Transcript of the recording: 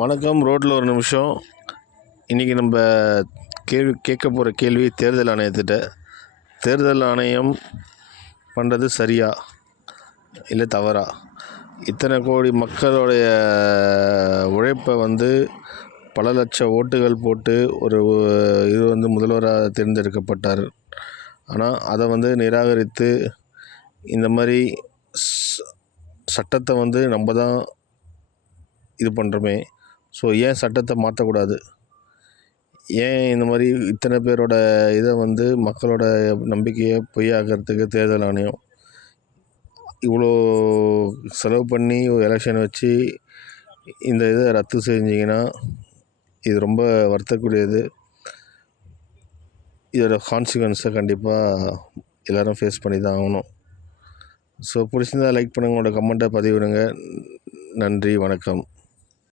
வணக்கம். ரோட்டில் ஒரு நிமிஷம். இன்றைக்கி நம்ம கேட்க போகிற கேள்வி தேர்தல் ஆணையத்திட்ட. தேர்தல் ஆணையம் பண்ணுறது சரியா இல்லை தவறா? இத்தனை கோடி மக்களுடைய உழைப்பை பல லட்சம் ஓட்டுகள் போட்டு இது முதல்வராக தேர்ந்தெடுக்கப்பட்டார். ஆனால் அதை நிராகரித்து இந்த மாதிரி சட்டத்தை நம்ம தான் இது பண்ணுறோமே. ஸோ ஏன் சட்டத்தை மாற்றக்கூடாது? ஏன் இந்த மாதிரி இத்தனை பேரோட இதை மக்களோட நம்பிக்கையை பொய்யாக்கிறதுக்கு தேர்தல் ஆணையம் இவ்வளோ செலவு பண்ணி ஒரு எலெக்ஷன் வச்சு இந்த இதை ரத்து செஞ்சிங்கன்னா இது ரொம்ப வருத்தக்கூடியது. இதோட கான்சிக்வன்ஸை கண்டிப்பாக எல்லோரும் ஃபேஸ் பண்ணி தான் ஆகணும். ஸோ பிடிச்சிருந்தால் லைக் பண்ணுங்கள், உங்களோட கமெண்ட்டை பதிவிடுங்க. நன்றி, வணக்கம்.